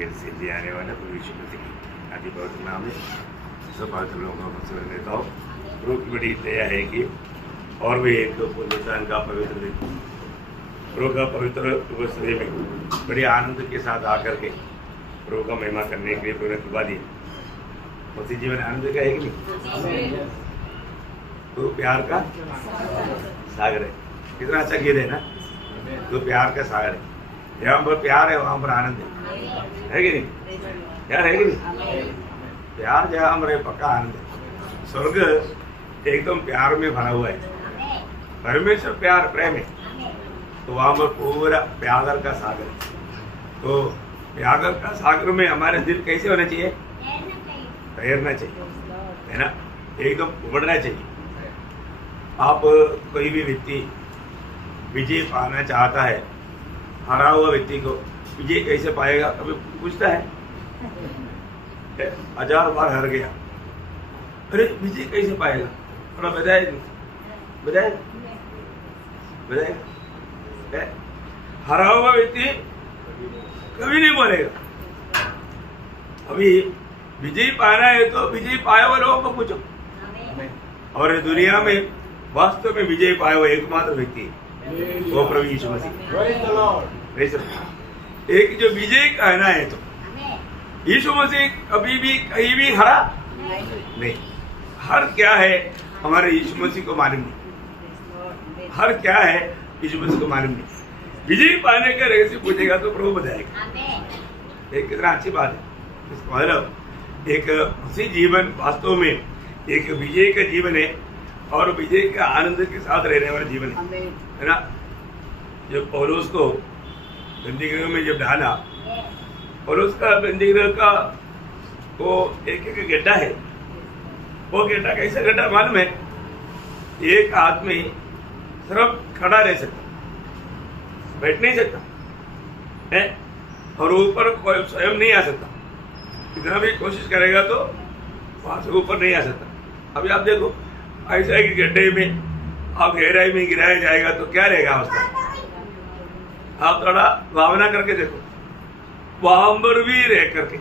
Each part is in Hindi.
जेल से ले आने वाला प्रभु यीशु मसीह की आदि पवित्र नाम है। सब पवित्र लोगों को सुन लेता हूँ। प्रभु की बड़ी दया है कि और भी एक पुण्यस्थान का पवित्र दिन प्रभु का पवित्र उपस्थिति में बड़ी आनंद के साथ आकर के प्रभु का महिमा करने के लिए प्रभु ने कृपा दी। उसी जीवन आनंद का है कि नहीं? तो प्यार का सागर है। कितना अच्छा गीत है ना, तो प्यार का सागर है। जहाँ पर प्यार है वहाँ पर आनंद है कि नहीं? प्यार है कि नहीं? प्यार जहाँ हमारे पक्का आनंद है। स्वर्ग एकदम प्यार में भरा हुआ है। परमेश्वर प्यार प्रेम है, तो वहाँ पर पूरा प्यागर का सागर है। तो प्यागर का सागर में हमारे दिल कैसे होना चाहिए? तैरना चाहिए, है ना, एकदम उबड़ना चाहिए। आप कोई भी व्यक्ति विजय पाना चाहता है, हारा हुआ व्यक्ति को विजय कैसे पाएगा कभी पूछता है? 1000 बार हार गया, अरे विजय कैसे पाएगा? थोड़ा बताए बताए बताए। हारा हुआ व्यक्ति कभी नहीं बोलेगा। अभी विजय पाना है तो विजय पाए हुए लोगों को पूछो। और दुनिया में वास्तव में विजय पाए हुए एकमात्र व्यक्ति वो प्रभु यीशु मसीह। एक जो विजय कहना है तो यीशु मसीह कभी भी कहीं भी हरा नहीं। हर क्या है हमारे यीशु मसीह को मालूम नहीं। हर क्या है यीशु मसीह को मालूम नहीं। विजय पाने का रहस्य पूछेगा तो प्रभु बताएगा। एक कितना अच्छी बात है। इसका मतलब एक मसीह जीवन वास्तव में एक विजय का जीवन है और विजय का आनंद के साथ रहने वाला जीवन है ना। जब पौलुस को बंदीगृह में जब डाला, पौलुस का बंदीगृह का वो एक गड्ढा है। वो गड्ढा कैसा गड्ढा मालूम है? एक आदमी सिर्फ खड़ा रह सकता, बैठ नहीं सकता है, और ऊपर कोई स्वयं नहीं आ सकता। कितना भी कोशिश करेगा तो वहां से ऊपर नहीं आ सकता। अभी आप देखो ऐसा है कि गड्ढे में आप गहराई में गिराया जाएगा तो क्या रहेगा अवस्था? आप थोड़ा भावना करके देखो, वहां पर भी रह करके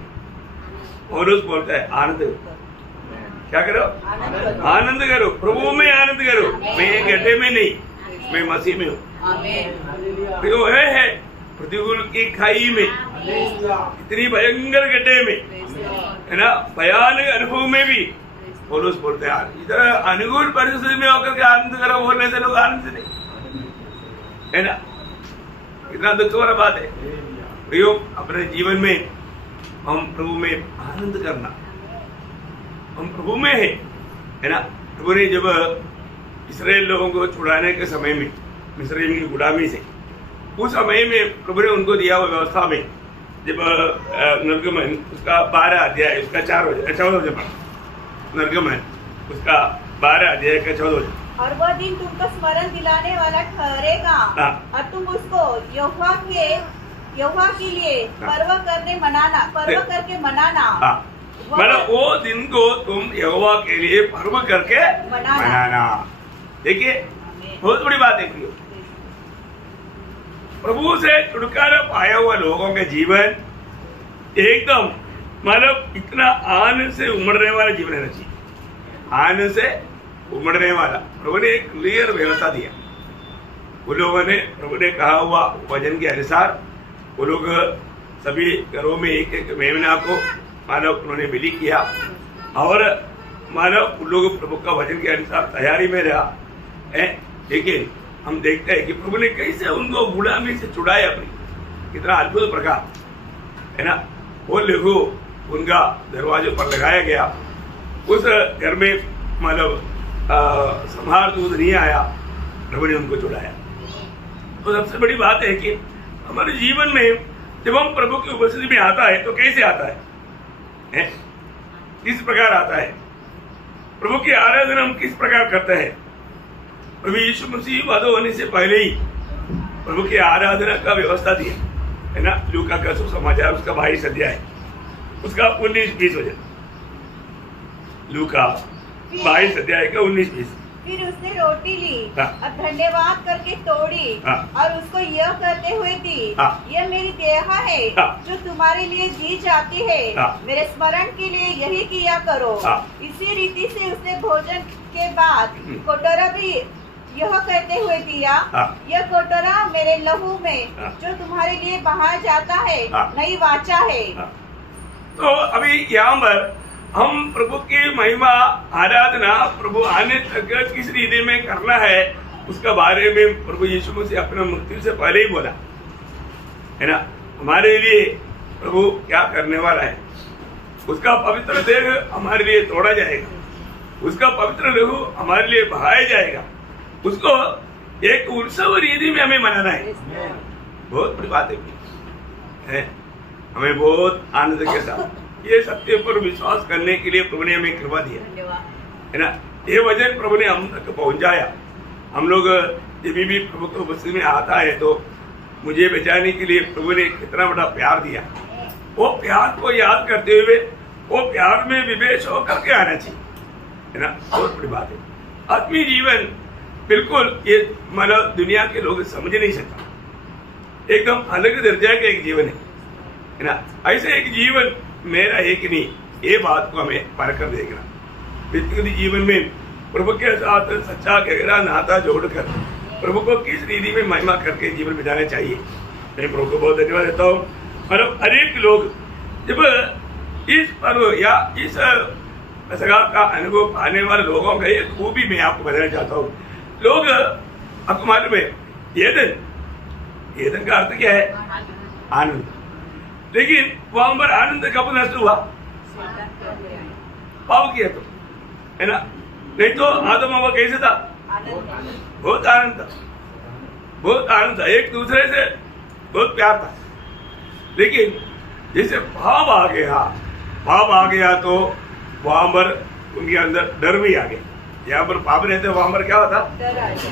पौलुस बोलता है आनंद करो। क्या करो? आनंद करो, प्रभु में आनंद करो। मैं गड्ढे में नहीं, मैं मसीह में हूँ। तो है प्रतिकूल की खाई में, इतनी भयंकर गड्ढे में, है ना, भयानक अनुभव में भी पौलुस बोलते हैं इधर अनुकूल परिस्थिति में होकर के आनंद करो बोलने से लोग आनंद नहीं, है ना। कितना दुख वाला बात है। प्रियो, अपने जीवन में हम प्रभु में आनंद करना, हम प्रभु में है ना। प्रभु ने जब इस्राएल लोगों को छुड़ाने के समय में मिस्र की गुलामी से, उस समय में प्रभु ने उनको दिया हुआ व्यवस्था में, जब निर्गमन उसका 12 अध्याय उसका 14 वचन, निर्गमन उसका 12 अध्याय का 14 वचन। और वह दिन तुमको स्मरण दिलाने वाला ठहरेगा और तुम उसको यहोवा के लिए पर्व करके मनाना। मतलब वो दिन को तुम यहोवा के लिए पर्व करके मनाना। देखिए बहुत बड़ी बात है। प्रभु से छुटकारा पाया हुआ लोगों के जीवन एकदम मतलब इतना आनंद से उमड़ने वाला जीवन रहना चाहिए। आनंद से उमड़ने वाला प्रभु ने एक क्लियर व्यवस्था दिया। वो लोगों ने प्रभु ने कहा हुआ वचन के अनुसार वो लोग सभी घरों में एक एक मेमना को मानव उन्होंने बलि किया, और मानव उन लोग प्रभु का वचन के अनुसार तैयारी में रहा है। लेकिन हम देखते हैं कि प्रभु ने कैसे उनको गुलामी से छुड़ाया अपनी, कितना अद्भुत प्रकार, है ना। वो लहू उनका दरवाजों पर लगाया गया। उस घर में मतलब संहार दूध नहीं आया, प्रभु ने उनको छुड़ाया। तो सबसे बड़ी बात है कि हमारे जीवन में जब हम प्रभु की उपस्थिति में आता है तो कैसे आता है? किस प्रकार आता है? प्रभु की आराधना हम किस प्रकार करते हैं? प्रभु यीशु मसीह वादो होने से पहले ही प्रभु की आराधना का व्यवस्था दिया, है ना। लूका का सुसमाचार उसका 22 अध्याय उसका 19-20 वचन। लूका 22 अध्याय का 19-20। फिर उसने रोटी ली हाँ। और धन्यवाद करके तोड़ी हाँ। और उसको यह कहते हुए दी, हाँ। यह मेरी देह है हाँ। जो तुम्हारे लिए दी जाती है, हाँ। मेरे स्मरण के लिए यही किया करो। हाँ। इसी रीति से उसने भोजन के बाद कटोरा भी यह कहते हुए दिया, हाँ। यह कटोरा मेरे लहू में हाँ। जो तुम्हारे लिए बहाया जाता है हाँ। नई वाचा है। हाँ। तो अभी यहाँ पर हम प्रभु की महिमा आराधना प्रभु आने तक किस रीति में करना है उसका बारे में प्रभु यीशु मसीह अपने मृत्यु से पहले ही बोला है ना। हमारे लिए प्रभु क्या करने वाला है, उसका पवित्र देह हमारे लिए तोड़ा जाएगा, उसका पवित्र लहू हमारे लिए बहाया जाएगा, उसको एक उत्सव रीति में हमें मनाना है। बहुत बड़ी बात है। हमें बहुत आनंद के साथ ये सत्य पर विश्वास करने के लिए प्रभु ने हमें कृपा दिया है ना। ये वचन प्रभु ने हम तक पहुंचाया। हम लोग जब भी प्रभु को उपस्थिति में आता है तो मुझे बचाने के लिए प्रभु ने कितना बड़ा प्यार दिया, वो प्यार को याद करते हुए वो प्यार में विवेश होकर के आना चाहिए है ना। बहुत बड़ी बात है। आत्मीय जीवन बिल्कुल ये मतलब दुनिया के लोग समझ नहीं सकता, एकदम अलग दर्जा का एक जीवन है ना। ऐसे एक जीवन मेरा एक नहीं, ये बात को हमें पर कर देखना। व्यक्तिगत जीवन में प्रभु के साथ सच्चा गहरा नाता जोड़कर प्रभु को किस रीति में महिमा करके जीवन बिताना चाहिए। मैं प्रभु को बहुत धन्यवाद देता हूँ। और अनेक लोग जब इस पर्व या इस सगा का अनुभव पाने वाले लोगों का एक खूबी मैं आपको बताना चाहता हूँ। लोग आपको मालूम है येदन का अर्थ क्या है? आनंद। लेकिन वहां पर आनंद कब नष्ट हुआ? पाप किया तो है ना। नहीं तो आदम हवा कैसे था? बहुत आनंद था, बहुत आनंद था, एक दूसरे से बहुत प्यार था। लेकिन जैसे भाव आ गया तो वहां पर उनके अंदर डर भी आ गया। यहाँ पर पाप रहते वहां पर क्या होता?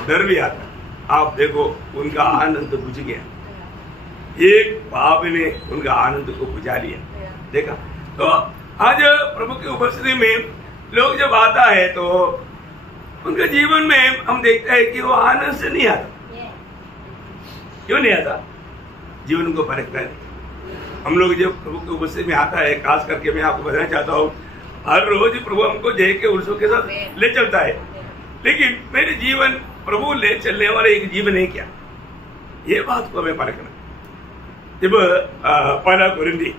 डर भी आता। आप देखो उनका आनंद बुझ गया, एक पाप ने उनका आनंद को बुझा लिया। देखा तो आज प्रभु की उपस्थिति में लोग जब आता है तो उनके जीवन में हम देखते हैं कि वो आनंद से नहीं आता। क्यों नहीं आता? जीवन को परखता है। हम लोग जब प्रभु की उपस्थिति में आता है, खास करके मैं आपको बताना चाहता हूँ, हर रोज प्रभु हमको देख के उत्सव के साथ ले चलता है। लेकिन मेरे जीवन प्रभु ले चलने वाला एक जीवन है क्या, ये बात को हमें परखना। जब पहला कुरिन्थी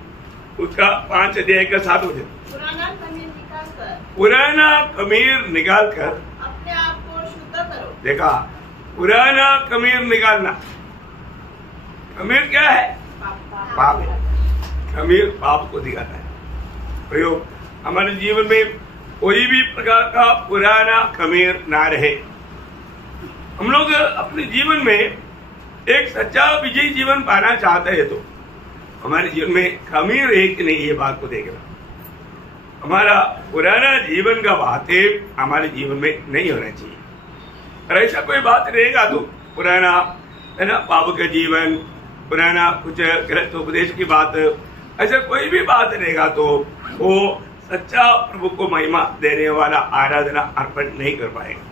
उसका 5 अध्याय का 7 वचन, पुराना खमीर निकाल कर अपने आप को शुद्ध करो। देखा, पुराना खमीर निकालना। खमीर क्या है? पाप है। खमीर पाप को दिखाता है। प्रयोग हमारे जीवन में कोई भी प्रकार का पुराना खमीर ना रहे। हम लोग अपने जीवन में एक सच्चा विजयी जीवन पाना चाहते हैं तो हमारे जीवन में खमीर एक नहीं, ये बात को देखना। हमारा पुराना जीवन का बातें हमारे जीवन में नहीं होना चाहिए। और ऐसा कोई बात रहेगा तो पुराना है ना, पाप का जीवन, पुराना कुछ गलत उपदेश की बात, ऐसा कोई भी बात रहेगा तो वो सच्चा प्रभु को महिमा देने वाला आराधना अर्पण नहीं कर पाएगा।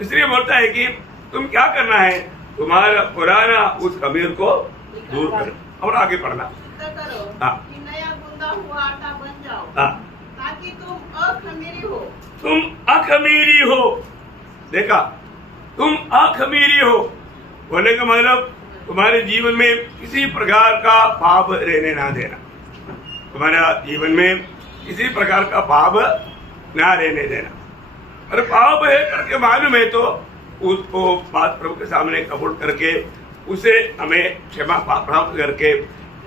इसलिए बोलता है कि तुम क्या करना है, तुम्हारा पुराना उस खमीर को दूर करो। और आगे पढ़ना, कि नया गूंदा हुआ आटा बन जाओ, ताकि तुम अखमीरी हो। तुम अखमीरी हो। देखा, तुम अखमीरी हो बोले का मतलब तुम्हारे जीवन में किसी प्रकार का पाप रहने ना देना। तुम्हारा जीवन में किसी प्रकार का पाप ना रहने देना। और पाप है करके मालूम है तो उसको बात प्रभु के सामने कबूल करके उसे हमें क्षमा प्राप्त करके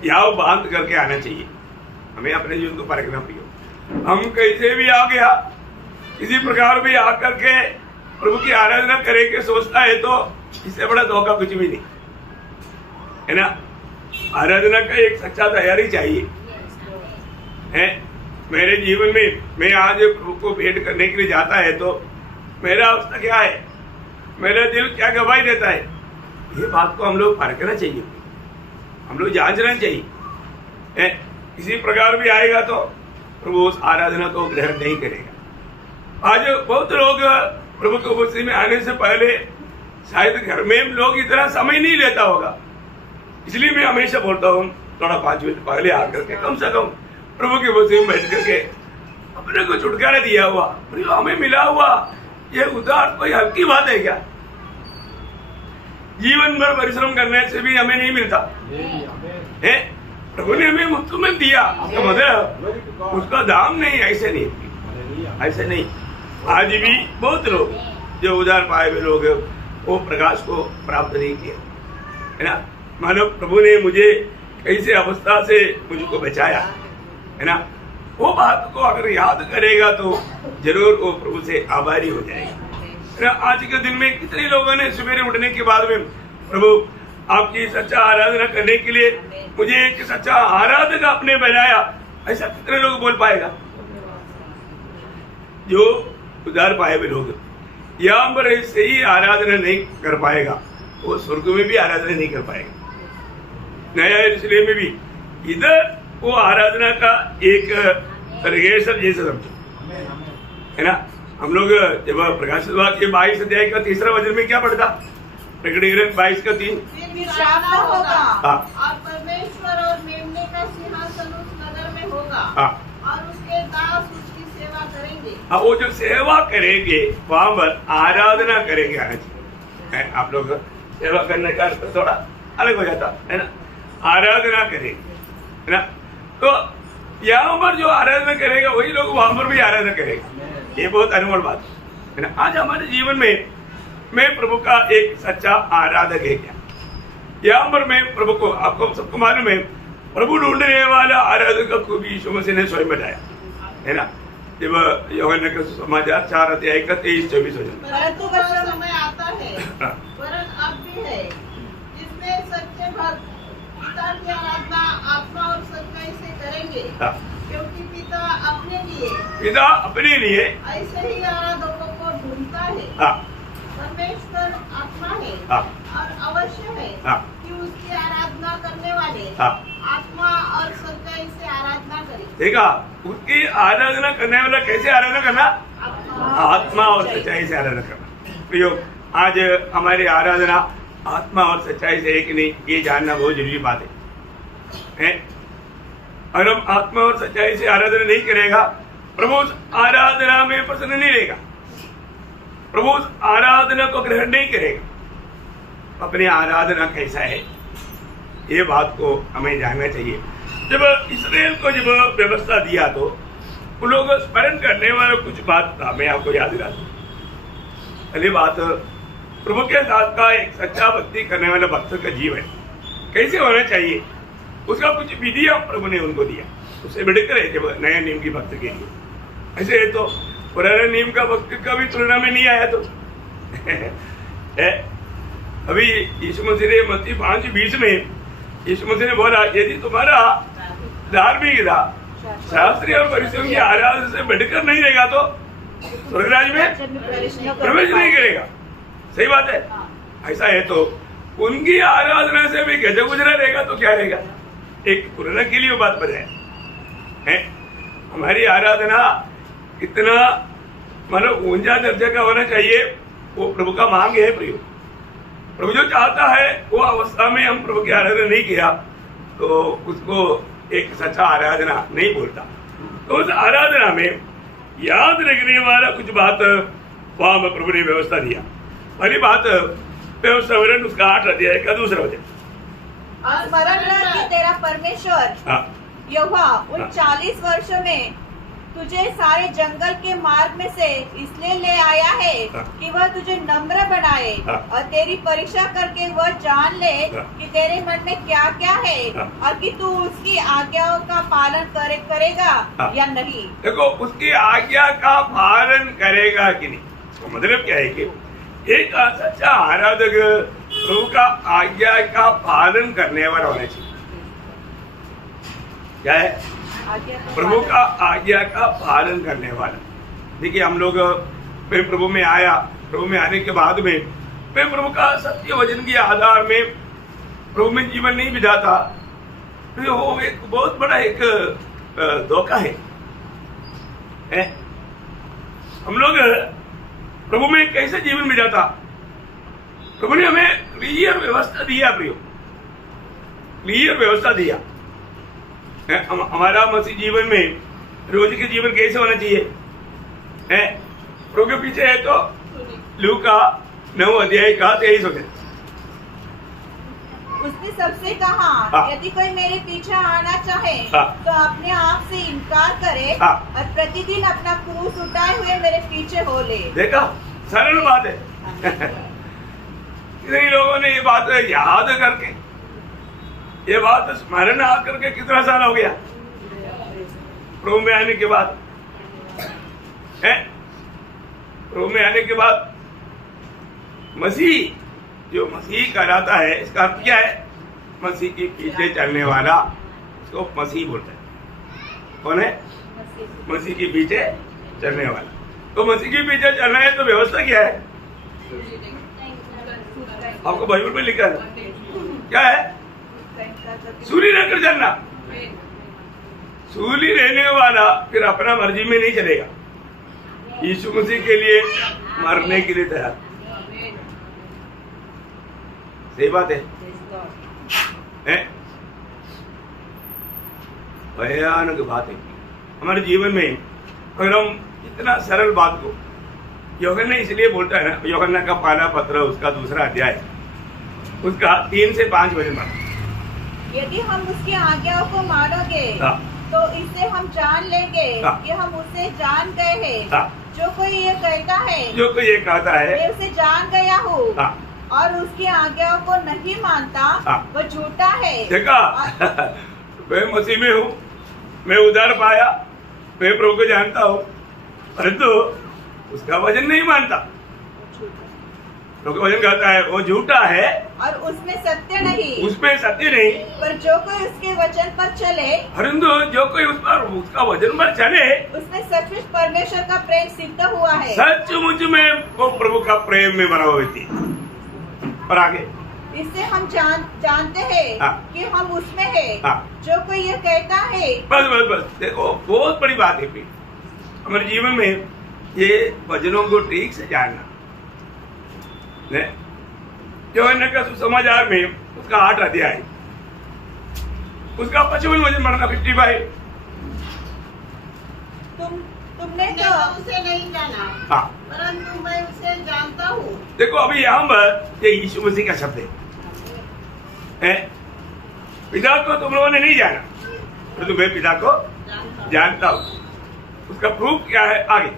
याव बांध करके आना चाहिए। हमें अपने जीवन को परखना पड़ेगा। हम कैसे भी आ गया, किसी प्रकार भी आकर के प्रभु की आराधना करेंगे सोचता है तो इससे बड़ा धोखा कुछ भी नहीं है ना। आराधना का एक सच्चा तैयारी चाहिए है। मेरे जीवन में मैं आज प्रभु को भेंट करने के लिए जाता है तो मेरा अवस्था क्या है, मेरा दिल क्या गवाही देता है, ये बात को हम लोग परखना चाहिए, हम लोग जांचना चाहिए। किसी प्रकार भी आएगा तो प्रभु उस आराधना को ग्रहण नहीं करेगा। आज बहुत लोग प्रभु की उपस्थिति में आने से पहले शायद घर में लोग इतना समय नहीं लेता होगा, इसलिए मैं हमेशा बोलता हूँ थोड़ा 5 मिनट पहले आकर के कम से कम प्रभु की उपस्थिति में बैठ करके अपने को छुटकारा दिया हुआ, हमें मिला हुआ ये उद्धार कोई हल्की बात है क्या? जीवन भर परिश्रम करने से भी हमें नहीं मिलता है। प्रभु ने हमें मुफ्त में दिया, तो मतलब उसका दाम नहीं, ऐसे नहीं। आज भी बहुत लोग जो उद्धार पाए हुए लोग वो प्रकाश को प्राप्त नहीं किया है ना। मानो प्रभु ने मुझे कैसे अवस्था से मुझको बचाया है ना, वो बात को अगर याद करेगा तो जरूर वो प्रभु से आभारी हो जाएगा। आज के दिन में कितने लोगों ने सवेरे उठने के बाद में प्रभु आपकी सच्चा आराधना करने के लिए मुझे एक सच्चा आराधक आपने बनाया, ऐसा कितने लोग बोल पाएगा? जो उद्धार पाए हुए लोग यहाँ पर ऐसे ही आराधना नहीं कर पाएगा, वो स्वर्ग में भी आराधना नहीं कर पाएगा। नया यरूशलेम में भी इधर वो आराधना का एक रिहर्सल जैसे समझो है ना। हम लोग जब प्रकाशित वाक्य 22 अध्याय का 3रा वचन में क्या पढ़ता? प्रकटीकरण 22 का 3 श्राप न होगा और परमेश्वर और मेमने का सिंहासन उस नगर में होगा और उसके दास उसकी सेवा करेंगे। वो जो सेवा करेंगे वहां पर आराधना करेंगे। आज आप लोग सेवा करने का थोड़ा अलग हो जाता है ना, आराधना करेंगे है ना। तो यहाँ पर जो आराधना करेगा वही लोग वहां पर भी आराधना करेगा, ये बहुत अनमोल बात है ना। आज हमारे जीवन में मैं प्रभु का एक सच्चा आराधक है क्या? यहाँ पर मैं प्रभु को, आपको सबको मालूम है, प्रभु ढूंढने वाला आराधक को भी यीशु मसीह ने स्वयं बताया है ना। जब यूहन्ना का समाचार 4 अध्याय का 23-24 हो जाता है। परंतु वह समय आता है, वरन अब भी है, जिसमें सच्चे भक्त पिता की आराधना आत्मा और सच्चाई से करेंगे, क्योंकि पिता अपने लिए ऐसे ही आराधकों को ढूंढता है। परमेश्वर आत्मा है और अवश्य है कि उसकी आराधना करने वाले आत्मा और सच्चाई से आराधना करें। देखा, उसकी आराधना करने वाला कैसे आराधना करना? आत्मा और सच्चाई से आराधना करना। प्रियो, आज हमारी आराधना आत्मा और सच्चाई से है कि नहीं, ये जानना बहुत जरूरी बात है। अगर हम आत्मा और सच्चाई से आराधना नहीं करेगा, प्रभु उस आराधना में प्रसन्न नहीं रहेगा, प्रभु उस आराधना को ग्रहण नहीं करेगा। अपनी आराधना कैसा है, ये बात को हमें जानना चाहिए। जब इस्राएल को जब व्यवस्था दिया तो उन लोग स्मरण करने वाला कुछ बात था, मैं आपको याद दिला दूं। पहली बात, प्रभु के साथ का एक सच्चा भक्ति करने वाला भक्त का जीवन कैसे होना चाहिए, उसका कुछ विधियां प्रभु ने उनको दिया। उससे बढ़कर है जब नया नियम की भक्त के लिए, ऐसे है तो पुराने नियम का भक्त का भी तुलना में नहीं आया तो अभी यीशु मसीह ने मत्ती 5:20 में यीशु मसीह ने बोला, यदि तुम्हारा धार्मिकता शास्त्री और फरीसियों की आराधना से बढ़कर नहीं रहेगा तो स्वर्गराज में प्रवेश नहीं करेगा। सही बात है। ऐसा है तो उनकी आराधना से भी गजब गुजरा रहेगा तो क्या रहेगा? एक पुराना के लिए बात बताया है। हमारी आराधना इतना मतलब ऊंचा दर्जा का होना चाहिए, वो प्रभु का मांग है। प्रभु जो चाहता है वो अवस्था में हम प्रभु की आराधना नहीं किया तो उसको एक सच्चा आराधना नहीं बोलता। तो उस आराधना में याद रखने वाला कुछ बात वहां में प्रभु ने व्यवस्था दिया। पहली बात, व्यवस्था वरन उसका 8 अध्याय का 2रा वचन, स्मरण रख कि तेरा परमेश्वर यहोवा उन 40 वर्षों में तुझे सारे जंगल के मार्ग में से इसलिए ले आया है कि वह तुझे नम्र बनाए और तेरी परीक्षा करके वह जान ले कि तेरे मन में क्या क्या है और कि तू उसकी आज्ञाओं का पालन करेगा या नहीं। देखो, उसकी आज्ञा का पालन करेगा कि नहीं, तो मतलब क्या है कि एक सच्चा आराधक प्रभु का आज्ञा का पालन करने वाला होना चाहिए। क्या है? प्रभु का आज्ञा का पालन करने वाला। देखिए, हम लोग मैं प्रभु में आया, प्रभु में आने के बाद में मैं प्रभु का सत्य वचन के आधार में प्रभु में जीवन नहीं बिताता तो वो एक बहुत बड़ा एक धोखा है। हम लोग प्रभु में कैसे जीवन बिताता। प्रभु ने हमें क्लियर व्यवस्था दिया प्रियो, क्लियर व्यवस्था दिया। हमारा मसीह जीवन में रोज के जीवन कैसे होना चाहिए है। प्रभु के पीछे है तो लूका 9 अध्याय का 23 होते। उसने सबसे कहा, यदि कोई मेरे पीछे आना चाहे तो अपने आप से इनकार करे और प्रतिदिन अपना क्रूस उठाए हुए मेरे पीछे हो ले। देखा, सरल बात है। कितने लोगों ने ये बात याद करके, ये बात स्मरण आ करके कितना साल हो गया प्रभु में आने के बाद है। प्रभु में आने के बाद मसीह, जो मसीह कहलाता है, इसका अर्थ क्या है? मसीह के पीछे चलने वाला, इसको मसीह बोलते हैं। कौन है? मसीह के पीछे चलने वाला। तो मसीह के पीछे चलना है तो व्यवस्था क्या है? आपको बाइबल में लिखा है, क्या है? सूली रहकर चलना। सूली रहने वाला फिर अपना मर्जी में नहीं चलेगा, यीशु मसीह के लिए मरने के लिए तैयार। सही बात है? भयानक बात है हमारे जीवन में। अगर हम इतना सरल बात को, यूहन्ना इसलिए बोलता है ना, यूहन्ना का पहला पत्र उसका 2 अध्याय उसका 3 से 5 वचन मानो। यदि हम उसकी आज्ञाओं को मानोगे तो इससे हम जान लेंगे कि हम उसे जान गए हैं। जो कोई ये कहता है, जो कोई ये कहता है मैं उसे जान गया हूँ और उसकी आज्ञाओं को नहीं मानता, वो झूठा है। देखा, मैं मसीह में हूँ, मैं उधार पाया, मैं प्रभु को जानता हूँ, परंतु उसका वचन नहीं मानता। वचन कहता है वो झूठा है और उसमें सत्य नहीं, उसमें सत्य नहीं। पर जो कोई उसके वचन पर चले, परंतु जो कोई उस पर उसका वचन पर चले, उसमें सचमुच परमेश्वर का प्रेम सिद्ध हुआ है। सचमुच में वो प्रभु का प्रेम में बना हुआ थी। और आगे इससे हम जानते हैं कि हम उसमें हैं। जो कोई ये कहता है, बस देखो, बहुत बड़ी बात है हमारे जीवन में, ये वचनों को ठीक से जानना। यूहन्ना का सुसमाचार में उसका 8 अध्याय, उसका 55 वचन पढ़ना, 55। तुमने तो उसे नहीं जाना, परंतु मैं उसे जानता हूँ। देखो, अभी यहाँ पर ये यीशु मसीह का शब्द है। पिता को तुम लोगों ने नहीं जाना, परंतु मैं पिता को जानता हूँ। उसका प्रूफ क्या है? आगे,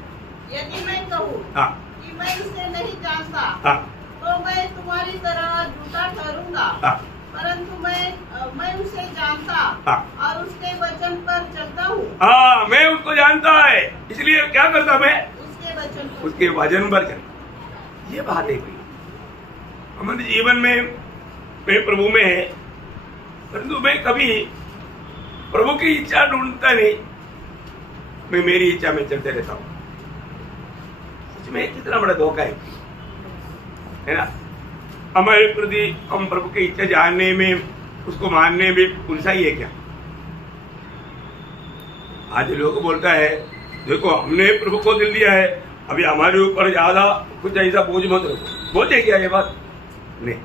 यदि मैं कहूँ कि मैं उसे नहीं जानता, तो मैं तुम्हारी तरह झूठा ठहरूंगा, परंतु मैं उसे जानता और उसके वचन पर चलता हूँ। मैं उसको जानता है, इसलिए क्या करता मैं? उसके वचन पर चलता। ये बात है हमारे जीवन में। मैं प्रभु में है, परंतु मैं कभी प्रभु की इच्छा ढूंढता नहीं, मैं मेरी इच्छा में चलते रहता हूँ। सच में कितना बड़ा धोखा है ना। हमारे प्रति हम प्रभु की इच्छा जानने में, उसको मानने में उलझा ही है क्या? आज लोग बोलता है, देखो हमने प्रभु को दिल दिया है, अभी हमारे ऊपर ज्यादा कुछ ऐसा बोझ मत रखो। बोलते क्या ये बात? नहीं।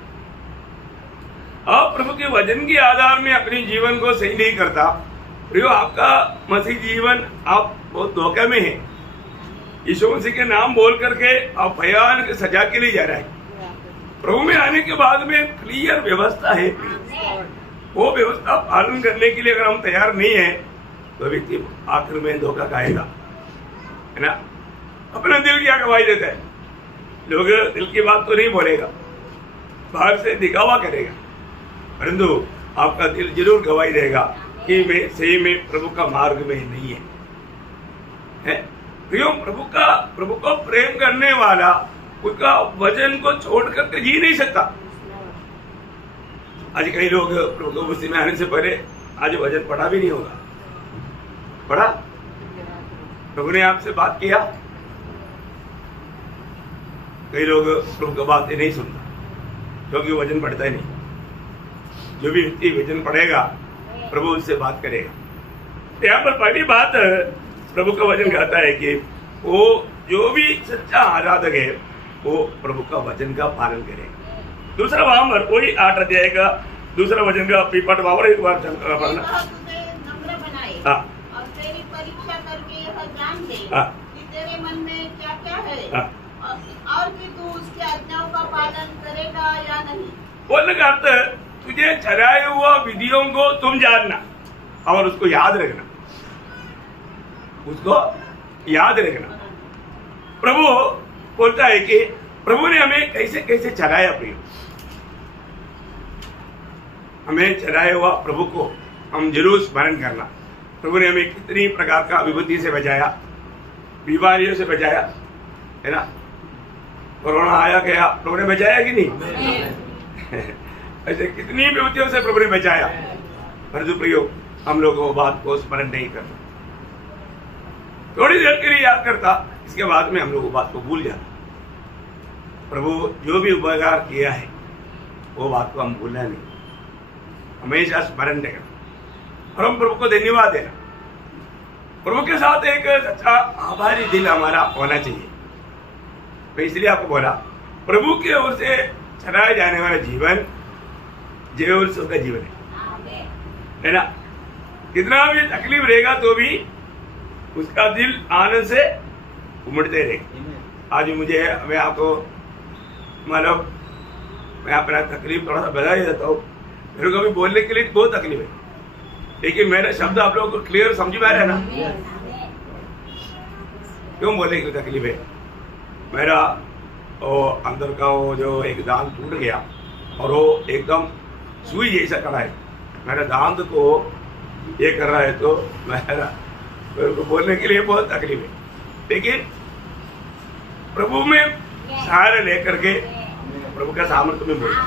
आप प्रभु के वचन के आधार में अपने जीवन को सही नहीं करता, प्रियो, आपका मसीह जीवन आप बहुत धोखे में है। यीशु मसीह के नाम बोल करके आप भयानक सजा के लिए जा रहा है। प्रभु में आने के बाद में क्लियर व्यवस्था है, वो व्यवस्था पालन करने के लिए अगर हम तैयार नहीं है तो व्यक्ति आखिर में धोखा खाएगा, है ना। अपना दिल क्या गवाही देता है? लोग दिल की बात तो नहीं बोलेगा, बाहर से दिखावा करेगा, परंतु आपका दिल जरूर गवाही देगा कि मैं सही में प्रभु का मार्ग में नहीं है। प्रियो, प्रभु को प्रेम करने वाला उसका वचन को छोड़ कर जी नहीं सकता। आज कई लोग प्रभु मसीह में आने से पहले आज वचन पढ़ा भी नहीं होगा। पढ़ा? प्रभु ने आपसे बात किया? कई लोग प्रभु की बात नहीं सुनता क्योंकि वचन पढ़ता ही नहीं। जो भी व्यक्ति वचन पढ़ेगा प्रभु उससे बात करेगा। यहाँ पर पहली बात प्रभु का वचन कहता है कि वो जो भी सच्चा आराधक है वो प्रभु का वचन का पालन करे। दूसरा वहां वही 8 अध्याय का दूसरा वचन का पीपट वावर एक बार पढ़ना। तुझे नम्र बनाए हाँ। और तेरी परीक्षा करके यह जान ले हाँ। कि तेरे मन में क्या क्या है हाँ। और कि तू उसकी आज्ञाओं का पालन करेगा या नहीं। बोलने का अर्थ तुझे चलाए हुआ विधियों को तुम जानना और उसको याद रखना, उसको याद रखना। प्रभु बोलता है कि प्रभु ने हमें कैसे कैसे चलाया, प्रिय हमें चलाया हुआ प्रभु को हम जरूर स्मरण करना। प्रभु ने हमें कितनी प्रकार का विभूति से बचाया, बीमारियों से बचाया, है ना। कोरोना आया गया, प्रभु ने बचाया कि नहीं? ऐसे कितनी विभूतियों से प्रभु ने बचाया, परंतु प्रियो हम लोग वो बात को स्मरण नहीं करते। थोड़ी देर के लिए याद करता, इसके बाद में हम लोग वो बात को भूल जाते। प्रभु जो भी उपकार किया है वो बात को हम भूलना नहीं, हमेशा स्मरण रखना और हम प्रभु को धन्यवाद देना। प्रभु के साथ एक सच्चा आभारी दिल हमारा होना चाहिए। मैं इसलिए आपको बोला, प्रभु की ओर से चलाया जाने वाला जीवन जय उत्सव का जीवन है ना। कितना भी तकलीफ रहेगा तो भी उसका दिल आनंद से उमड़ते रहेगा। आज मुझे मैं आपको मतलब मैं अपना तकलीफ थोड़ा सा बता ही देता हूँ। मेरे को भी बोलने के लिए बहुत तकलीफ है, लेकिन मेरा शब्द आप लोगों को क्लियर समझ में आ रहा है ना। क्यों बोलने की तकलीफ है? मेरा वो अंदर का वो जो एक दांत टूट गया और वो एकदम सुई जैसा करा है, मेरा दांत को ये कर रहा है, तो मेरे को बोलने के लिए बहुत तकलीफ है। लेकिन प्रभु में सहारा लेकर के प्रभु का सामर्थ्य में बोला।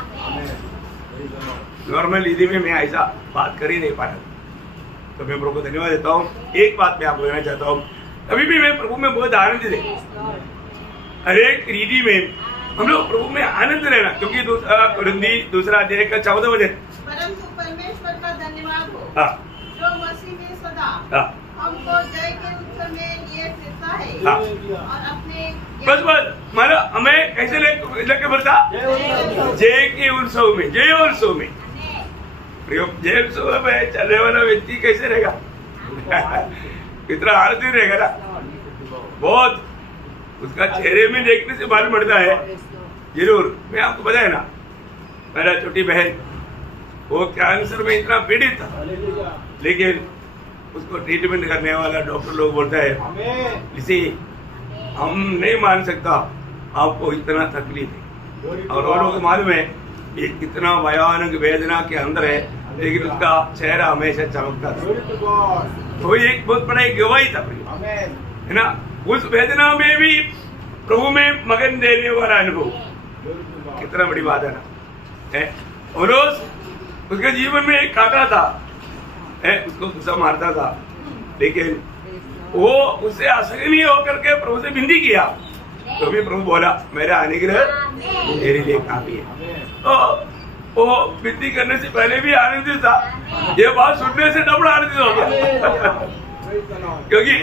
नॉर्मल हिंदी में मैं ऐसा बात कर ही नहीं पाया, तो मैं प्रभु को धन्यवाद देता हूँ। एक बात मैं आपको कहना चाहता हूँ, अभी भी मैं प्रभु में बहुत आनंदित है। हर एक रीति में हम लोग प्रभु में आनंद रहना, क्योंकि दूसरा अध्याय का 14 वचन, परंतु परमेश्वर का धन्यवाद हो हाँ, जो मसीह में सदा हाँ, हमको जय के उत्सव में लिए फिरता है हाँ। और अपने बस मतलब हमें कैसे लेके बढ़ता, जय के उत्सव में, जय उत्सव में। जय उत्सव में चलने वाला व्यक्ति कैसे रहेगा? कितना आनंदित रहेगा ना। बहुत उसका चेहरे में देखने से मालूम पड़ता है। जरूर मैं आपको बताया ना, मेरा छोटी बहन वो कैंसर में इतना पीड़ित था, लेकिन उसको ट्रीटमेंट करने वाला डॉक्टर लोग बोलता है, इसे हम नहीं मान सकता, आपको इतना तकलीफ है। और वो लोग मालूम है ये कितना भयानक वेदना के अंदर है, लेकिन उसका चेहरा हमेशा चमकता था। तो एक बहुत बड़ा एक गवाही था, है ना। उस वेदना में भी प्रभु में मगन देने वाला अनुभव, कितना बड़ी बात है ना। और उसके जीवन में एक कांटा था, उसको गुस्सा मारता था, लेकिन वो उससे असहनीय होकर के प्रभु से विनती किया, तो भी प्रभु बोला मेरा अनुग्रह तेरे लिए काफी है। तो वो विनती करने से पहले भी आनंदित था, ये बात सुनने से डबल आनंदित हो गया क्योंकि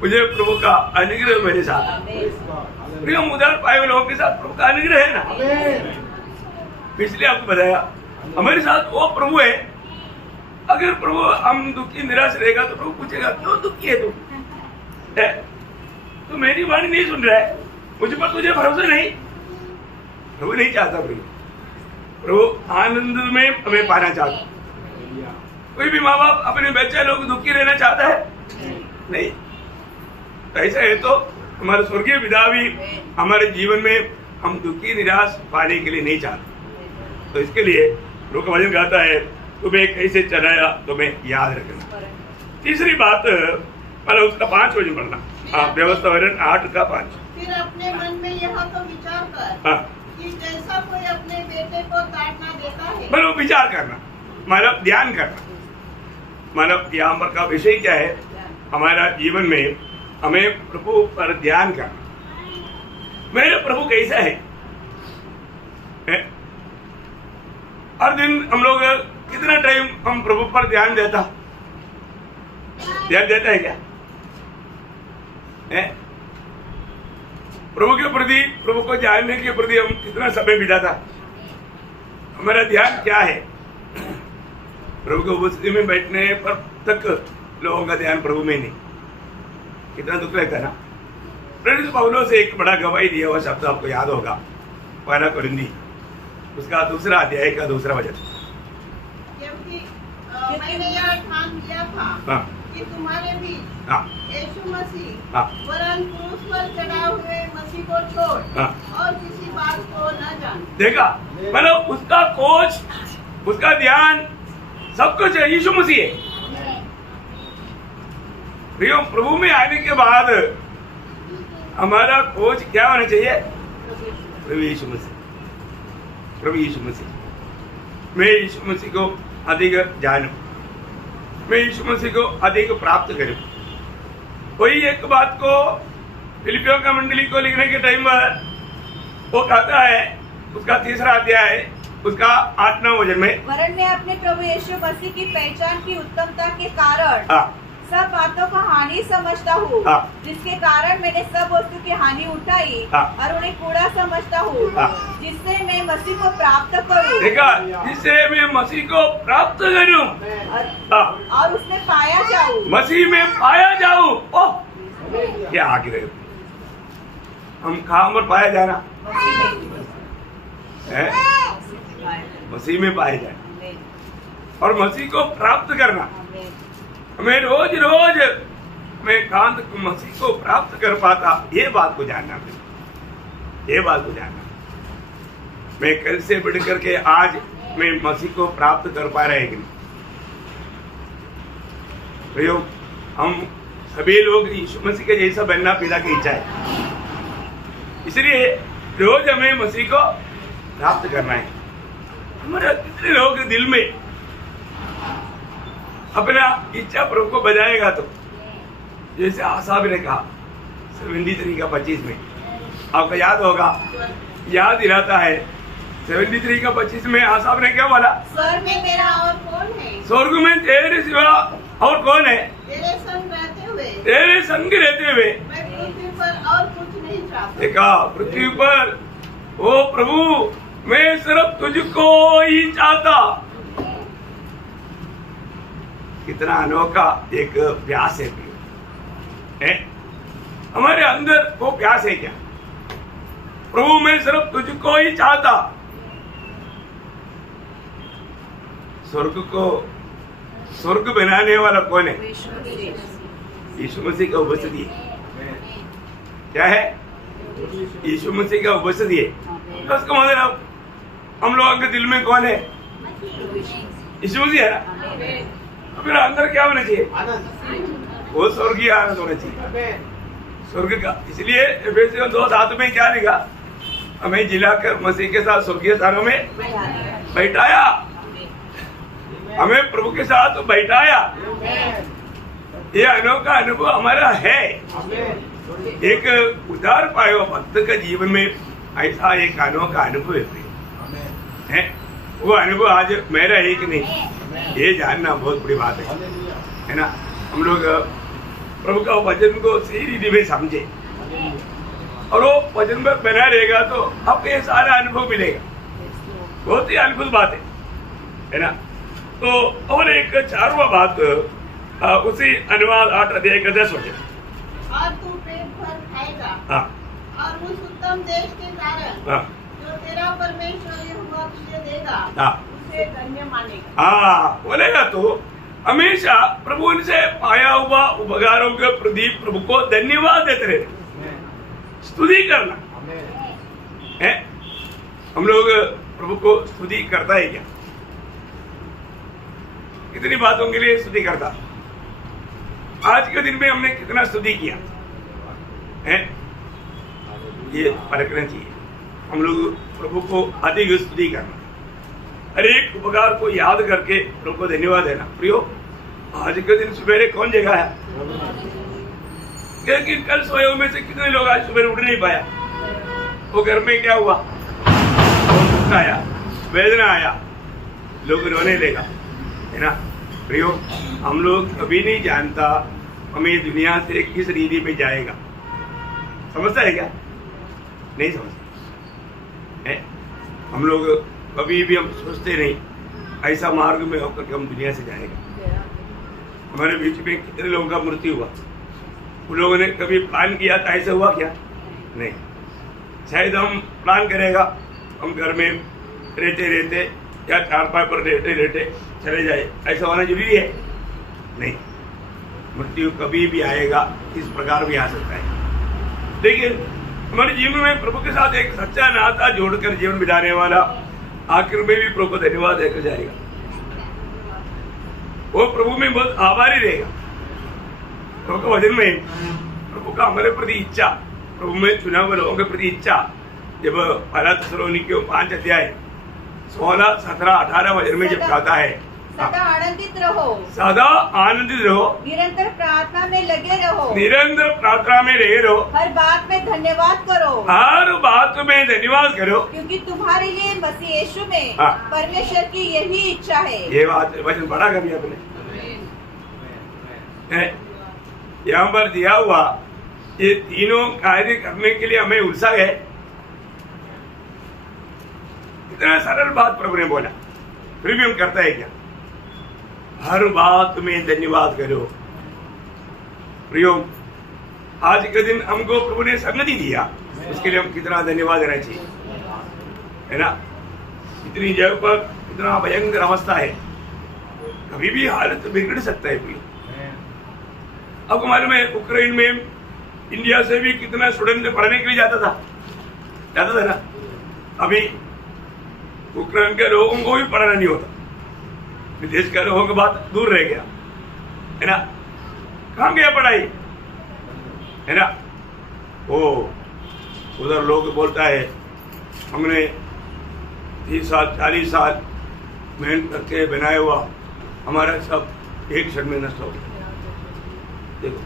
मुझे प्रभु का अनुग्रह मेरे साथ है। हम उदार पाए हुए लोगों के साथ प्रभु का अनुग्रह है ना। इसलिए आपको बताया हमारे साथ वो प्रभु है। अगर प्रभु हम दुखी निराश रहेगा तो प्रभु पूछेगा क्यों दुखी है तू? तो मेरी वाणी नहीं सुन रहा है, मुझे पर तुझे भरोसा नहीं। प्रभु नहीं चाहता, प्रभु आनंद में हमें पाना चाहता। कोई भी माँ बाप अपने बच्चे लोग दुखी रहना चाहता है? नहीं। ऐसा है तो हमारे स्वर्गीय पिता भी हमारे जीवन में हम दुखी निराश पाने के लिए नहीं चाहते। तो इसके लिए प्रभु का वचन कहता है तुम्हें कैसे चलाया तुम्हें याद रखना। तीसरी बात मतलब उसका 5 वचन पढ़ना, व्यवस्था वचन 8 का 5। फिर अपने मन में यह तो विचार कर कि जैसा कोई अपने बेटे को ताड़ना देता है, मतलब विचार करना मतलब ध्यान करना। मतलब यहाँ पर का विषय क्या है? हमारा जीवन में हमें प्रभु पर ध्यान करना। मेरा प्रभु कैसा है? हर दिन हम लोग कितना टाइम हम प्रभु पर ध्यान देता है क्या? प्रभु के प्रति, प्रभु को जानने के प्रति हम कितना समय बिताता, हमारा ध्यान क्या है? प्रभु की उपस्थिति में बैठने पर तक लोगों का ध्यान प्रभु में नहीं। कितना दुख लगता है ना। प्रेरित पौलुस से एक बड़ा गवाही दिया हुआ शब्द आपको याद होगा, पहला कोरिन्थी उसका 2 अध्याय का 2 वचन। क्योंकि मैंने यह ठान लिया था कि तुम्हारे बीच यीशु मसीह वरन क्रूस पर चढ़ा हुए मसीह को छोड़ और किसी बात को न जान। देखा, मतलब उसका कोच, उसका ध्यान सब कुछ है, यीशु मसीह है। प्रियो, प्रभु में आने के बाद हमारा कोच क्या होना चाहिए? प्रभु यीशु मसीह, प्रभु यीशु मसीह। मैं यीशु मसीह को अधिक जानूं, मैं यीशु मसीह को अधिक प्राप्त करूं। वही एक बात को फिलिपियों का मंडली को लिखने के टाइम पर वो कहता है, उसका 3 अध्याय उसका 8-9 वचन में, वरन मैं अपने प्रभु यीशु मसीह की पहचान की उत्तमता के कारण सब बातों को हानि समझता हूँ, जिसके कारण मैंने सब वस्तु की हानि उठाई और उन्हें कूड़ा समझता हूँ, जिससे मैं मसीह को प्राप्त करूँ। देखा, जिससे मैं मसीह को प्राप्त करूँ और उसमें पाया जाऊँ, मसीह में पाया जाऊँ। ओह, क्या आगे रहे हम कहाँ पर पाया जाना है? मसीह में पाए जाए और मसीह को प्राप्त करना। मैं रोज रोज मैं कांत मसीह को प्राप्त कर पाता, ये बात को जानना, ये बात को जानना। मैं कल से बढ़ करके आज मैं मसीह को प्राप्त कर पा रहे कि नहीं? प्रयोग, हम सभी लोग यीशु मसीह के जैसा बनना पिता की इच्छा है, इसलिए रोज हमें मसीह को प्राप्त करना है। हमारे कितने लोग दिल में अपना इच्छा प्रभु को बजाएगा, तो जैसे आसाब ने कहा 73:25 में, आपको याद होगा, याद दिलाता है 73:25 में आसाब ने क्या बोला? स्वर्ग में तेरा और कौन है? स्वर्ग में तेरे सिवा और कौन है? तेरे संग रहते हुए, तेरे संग रहते हुए मैं पृथ्वी पर और कुछ नहीं चाहता। देखा, पृथ्वी पर ओ प्रभु मैं सिर्फ तुझको ही चाहता। कितना अनोखा एक प्यास है, हमारे अंदर वो प्यास है क्या? प्रभु मैं सिर्फ तुझको ही चाहता। स्वर्ग को स्वर्ग बनाने वाला कौन है? यीशु मसीह का उपस्थिति है। क्या है? यीशु मसीह का उपस्थिति है। तो उसका मतलब हम लोगों के दिल में कौन है? यीशु मसीह है ना। फिर अंदर क्या होना चाहिए? वो स्वर्गीय आनंद होना चाहिए, स्वर्ग का। इसलिए एफेसियों 2:7 में क्या लिखा? हमें जिलाकर मसीह के साथ स्वर्गीय स्थानों में बैठाया, हमें प्रभु के साथ बैठाया। ये अनोखा अनुभव हमारा है। एक उदार पाए हुआ भक्त का जीवन में ऐसा एक अनोखा अनुभव है। वो अनुभव आज मेरा है कि नहीं, ये जानना बहुत बड़ी बात है ना। हम लोग प्रभु का वचन को सही रीति में समझे और वो वचन पर बना रहेगा तो आपको ये सारा अनुभव मिलेगा। बहुत ही अद्भुत बात है ना। तो और एक 4वां बात, उसी अनुवाद 8 अध्याय का 10 वचन, और तू पेट भर खाएगा और उस उत्तम देश के कारण जो तेरा परमेश्वर यहोवा तुझे देगा उसे धन्य मानेगा। बोलेगा तो हमेशा प्रभु से पाया हुआ उपकारों के प्रति प्रभु को धन्यवाद देते रहे, स्तुति करना है। हम लोग प्रभु को स्तुति करता है क्या? कितनी बातों के लिए स्तुति करता? आज के दिन में हमने कितना स्तुति किया है, ये परखना चाहिए। हम लोग प्रभु को अधिक स्तुति करना, हर एक उपकार को याद करके प्रभु को धन्यवाद देना। प्रियो, आज के दिन सवेरे कौन जगह है? लेकिन कल सोए हुए में से कितने लोग आज सवेरे उठ नहीं पाया? वो घर में क्या हुआ? दुख आया, वेदना आया, लोग रोने लगा, है ना। प्रियो, हम लोग कभी नहीं जानता हमें दुनिया से किस रीति में जाएगा, समझता है क्या? नहीं समझते हैं। हम लोग कभी भी हम सोचते नहीं ऐसा मार्ग में होकर के हम दुनिया से जाएगा। हमारे बीच में कितने लोगों का मृत्यु हुआ, उन लोगों ने कभी प्लान किया था ऐसा हुआ क्या? नहीं। शायद हम प्लान करेगा, हम घर में रहते रहते या चारपाई पर रहते रहते चले जाए, ऐसा होना जरूरी है? नहीं। मृत्यु कभी भी आएगा, इस प्रकार भी आ सकता है। लेकिन हमारे जीवन में प्रभु के साथ एक सच्चा नाता जोड़कर जीवन बिताने वाला आखिर में भी प्रभु को धन्यवाद देकर जाएगा। वो प्रभु में बहुत आभारी रहेगा। प्रभु के वचन में प्रभु का हमारे प्रति इच्छा, प्रभु में चुना हुए लोगों के प्रति इच्छा, जब पहला थिस्सलुनीकियों 5 अध्याय 16, 17, 18 वचन में जब कहता है सदा आनंदित रहो, सदा आनंदित रहो, निरंतर प्रार्थना में लगे रहो, निरंतर प्रार्थना में रहे रहो, हर बात में धन्यवाद करो, हर बात में धन्यवाद करो, क्योंकि तुम्हारे लिए मसीह यीशु में हाँ। परमेश्वर की यही इच्छा है। ये बात वचन पढ़ा कभी आपने? यहाँ पर दिया हुआ ये तीनों कार्य करने के लिए हमें उत्साह है। इतना सरल बात प्रभु ने बोला, फिर भी हम करता है क्या? हर बात में धन्यवाद करो। प्रियो, आज के दिन हमको प्रभु ने संगति दिया, उसके लिए हम कितना धन्यवाद देना चाहिए, है ना? इतनी जगह पर इतना भयंकर अवस्था है, कभी भी हालत बिगड़ सकता है। प्रियो, आपको मालूम है उक्रेन में इंडिया से भी कितना स्टूडेंट पढ़ने के लिए जाता था ना? अभी उक्रेन के लोगों को भी पढ़ना नहीं होता, विदेश के लोगों की बात दूर रह गया, है ना? कहाँ गया पढ़ाई, है ना? ओ उधर लोग बोलता है हमने 30 साल 40 साल मेहनत करके बनाया हुआ हमारा सब एक क्षण में नष्ट हो गया। देखो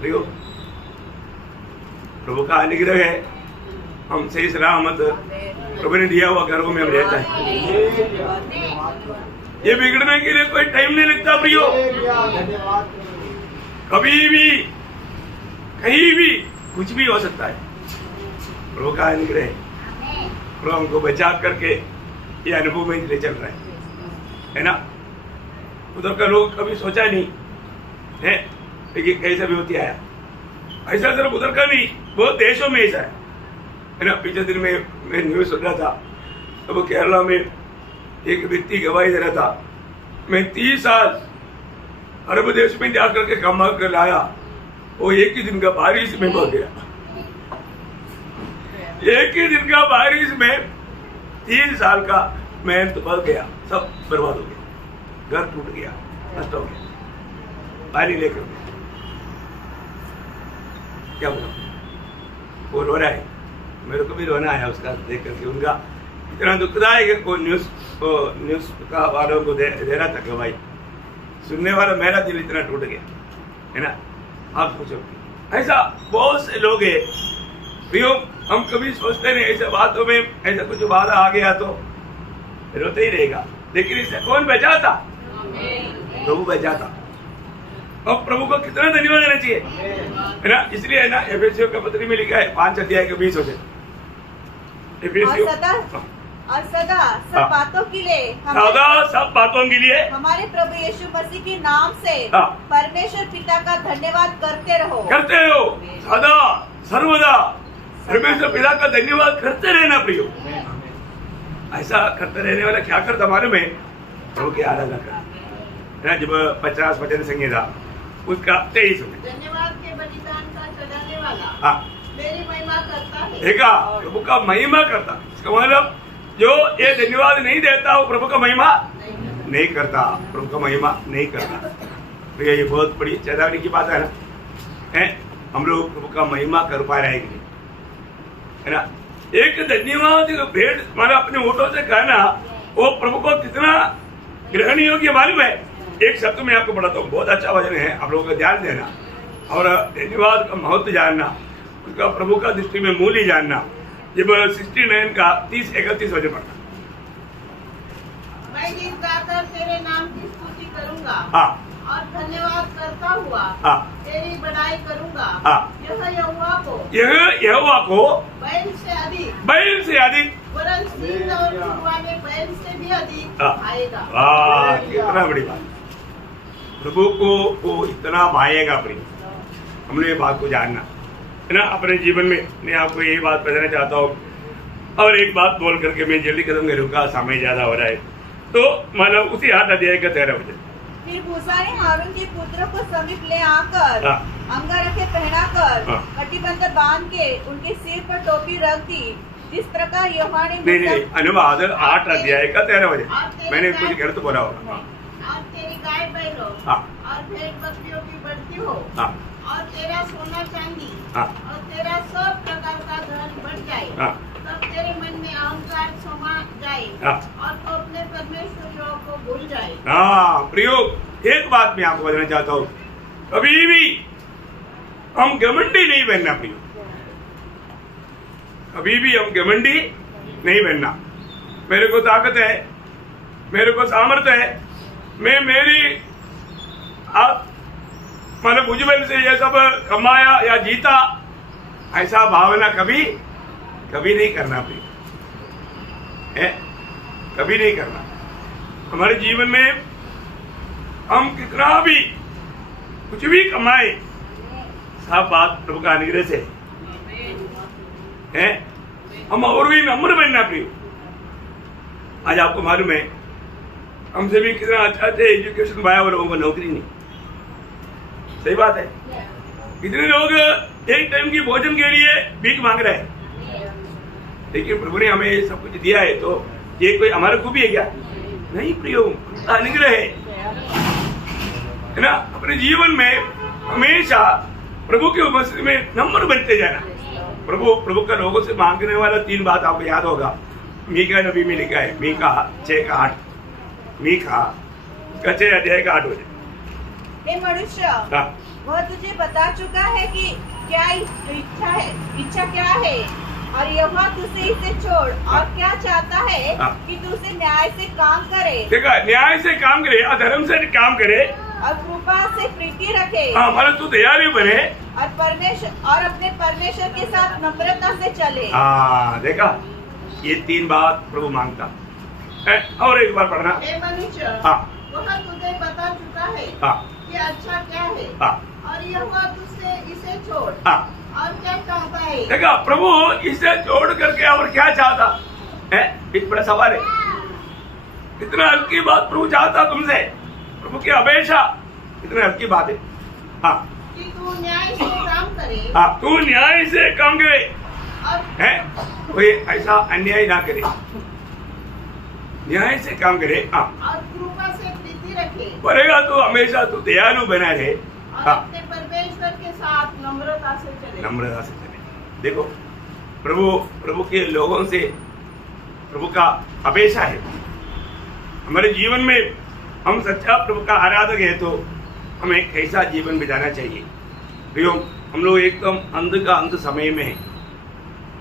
प्रियो, प्रभु का अनुग्रह है, हम सही सलामत प्रभु ने दिया हुआ घरों में हम रहता है। ये बिगड़ने के लिए कोई टाइम नहीं लगता प्रियो। कभी भी कहीं भी कुछ भी हो सकता है। प्रभु का अनुग्रह, प्रभु हमको बचा करके ये अनुभव में ले चल रहा है ना? उधर का लोग कभी सोचा नहीं है, लेकिन कैसा भी होती आया। ऐसा सिर्फ उधर का नहीं, बहुत देशों में ऐसा है ना? पिछले दिन में मैं न्यूज सुन रहा था, तो केरला में एक व्यक्ति गवाही दे रहा था, मैं 30 साल अरब देश में जाकर के कमा कर लाया, वो एक ही दिन का बारिश में बह गया। एक ही दिन का बारिश में 3 साल का मेहनत बह गया, सब बर्बाद हो गया, घर टूट गया, नष्ट हो गया, पानी लेकर क्या बोला? वो रो रहा है, मेरे को भी रोना आया उसका देख करके। उनका इतना दुखदायक वो न्यूज का वालों को दे रहा था कि भाई सुनने वाला मेरा दिल इतना टूट गया, है ना? आप सोचो, ऐसा बहुत से लोग हैं प्रियो, हम कभी सोचते नहीं ऐसे बातों में, ऐसा कुछ बाधा आ गया तो रोते ही रहेगा, लेकिन इससे कौन बचाता? प्रभु बचाता। अब प्रभु को कितना धन्यवाद देना चाहिए, है ना? इसलिए है ना, एफेसियों का पत्री में लिखा है 5 अध्याय के 20 वचन, और सदा सब बातों के लिए सदा सब बातों के लिए हमारे प्रभु यीशु मसीह के नाम से परमेश्वर पिता का धन्यवाद करते रहो। सदा सर्वदा परमेश्वर पिता का धन्यवाद करते रहना प्रियो। ऐसा करते रहने वाला क्या करता मालूम है? प्रभु की आराधना कर। जब 50 वचन संहिता उसका 23 धन्यवाद के बलिदान का चढ़ाने वाला मेरी महिमा करता है। देखा, प्रभु का महिमा करता। इसका मतलब जो ये धन्यवाद नहीं देता वो प्रभु का महिमा नहीं करता, प्रभु का महिमा नहीं करता। तो ये बहुत बड़ी चेतावनी की बात है ना, है? हम लोग प्रभु का महिमा कर पा रहे हैं, है ना? एक धन्यवाद भेंट हमारा अपने होठों से कहना, वो प्रभु को कितना ग्रहण योग्य मालूम है? एक शब्द में आपको पढ़ाता हूँ, बहुत अच्छा वचन है, आप लोगों को ध्यान देना और धन्यवाद का महत्व जानना, उसका प्रभु का दृष्टि में मूल्य जानना। जब 69 का 30-31 वचन पढ़ना। मैं गीत गाकर तेरे नाम की स्तुति करूंगा हाँ, और धन्यवाद करता हुआ हाँ, तेरी बड़ाई करूंगा। हाँ, यह यहोवा को बैल से अधिक वरन सिंह और खुरवा में बैल से भी अधिक आएगा। कितना बड़ी बात, प्रभु को वो इतना भाएगा प्रिय। हमने ये बात को जानना है ना अपने जीवन में। मैं आपको ये बात बताना चाहता हूँ और एक बात बोल करके मैं जल्दी खत्म करूंगा, समय ज्यादा हो रहा है। तो मतलब उसी 8 अध्याय का 13 वचन। फिर मूसा ने हारून के पुत्रों को समीप ले आकर अंगरखे पहनाकर कटिबंध बांध के उनके सिर पर टोपी रख दी, जिस प्रकार यहोवा ने नहीं अनुवाद 8 अध्याय का 13 वचन। मैंने कुछ गलत बोला होगा। और तेरी गाय बैलों और भेड़ बकरियों की बढ़ती हो और तेरा सोना चांदी और तेरा सब प्रकार का धन बढ़ जाए, तब तेरे मन में अहंकार समा जाए और तो अपने परमेश्वर को भूल जाए। प्रियो, एक बात मैं आपको बताना चाहता हूँ, कभी भी हम घमंडी नहीं बनना प्रियो, कभी भी हम घमंडी नहीं बनना। मेरे को ताकत है, मेरे को सामर्थ्य है, मैं मेरी मतलब उज्जवल से ये सब कमाया या जीता, ऐसा भावना कभी कभी नहीं करना प्रिय, कभी नहीं करना। हमारे जीवन में हम कितना भी कुछ भी कमाए, सब बात प्रभु का अनुग्रह से है। हम और भी नम्र बनना प्रिय। आज आपको मालूम है हमसे भी कितना अच्छा एजुकेशन पाया और लोगों को नौकरी नहीं। सही बात है। कितने लोग एक टाइम की भोजन के लिए भीख मांग रहे हैं, लेकिन प्रभु ने हमें सब कुछ दिया है, तो ये कोई हमारा खूबी है क्या? नहीं प्रियो, अनुग्रह है ना। अपने जीवन में हमेशा प्रभु की उपस्थिति में नम्र बनते जाना। प्रभु का लोगों से मांगने वाला 3 बात आपको याद होगा। मीका नबी में लिखा है, मीका 6:8, मीका 6 अध्याय का 8 वचन। हे मनुष्य, वह तुझे बता चुका है कि क्या इच्छा क्या है, और यहोवा तुझसे इसे छोड़ और क्या चाहता है कि तू उसे न्याय से काम करे। देखा, न्याय से काम करे, अधर्म से काम करे और कृपा से प्रीति रखे, मतलब तू दयालु बने और अपने परमेश्वर के साथ नम्रता से चले। देखा, ये 3 बात प्रभु मांगता है। और एक बार पढ़ना। हे मनुष्य, वह तुझे बता चुका है कि अच्छा क्या है, और यहोवा तुझसे इसे छोड़ और क्या चाहता है। देखा, प्रभु इसे छोड़ करके और क्या चाहता है, एक बड़ा सवाल है। इतना हल्की बात प्रभु चाहता तुमसे, प्रभु की अपेक्षा इतनी हल्की बात है। कि तू न्याय से काम करे। तू न्याय से काम करे, है कोई ऐसा अन्याय ना करे, न्याय से काम करे। और कृपा से प्रीति रखे, करेगा तो हमेशा तू दयालु बना रहे और अपने परमेश्वर के साथ नम्रता से चले। देखो, प्रभु के लोगों से प्रभु का अपेक्षा है। हमारे जीवन में हम सच्चा प्रभु का आराधक है तो हमें कैसा जीवन बिताना चाहिए। प्रियो, हम लोग एकदम अंध का अंत समय में है।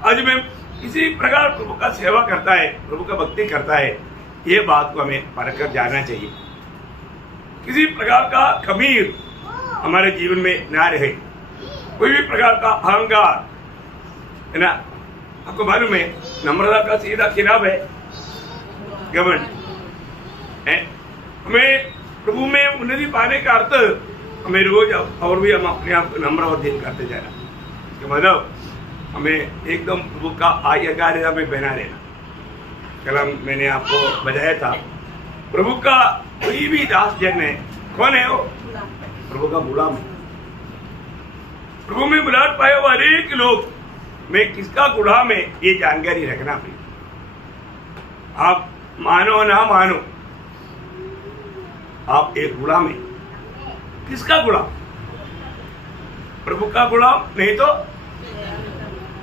आज में किसी प्रकार प्रभु का सेवा करता है, प्रभु का भक्ति करता है, ये बात को हमें परख कर जाना चाहिए। किसी प्रकार का खमीर हमारे जीवन में ना रहे, कोई भी प्रकार का अहंकार, है ना। आपको मालूम है, नम्रता का सीधा खिलाफ है घमंड है। हमें प्रभु में उन्नति पाने का अर्थ हमें रोज और भी हम अपने आप को नम्र और दिन करते जाना। इसका मतलब हमें एकदम प्रभु का आज्ञाकारिता में बना रहना। कल मैंने आपको बताया था, प्रभु का कोई भी दास जन है, कौन है वो? प्रभु का गुलाम है। प्रभु में बुलाहट पाए हुए अनेक लोग में किसका गुलाम है, ये जानकारी रखना भी। आप मानो ना मानो, आप एक गुलाम है। किसका गुलाम? प्रभु का गुलाम, नहीं तो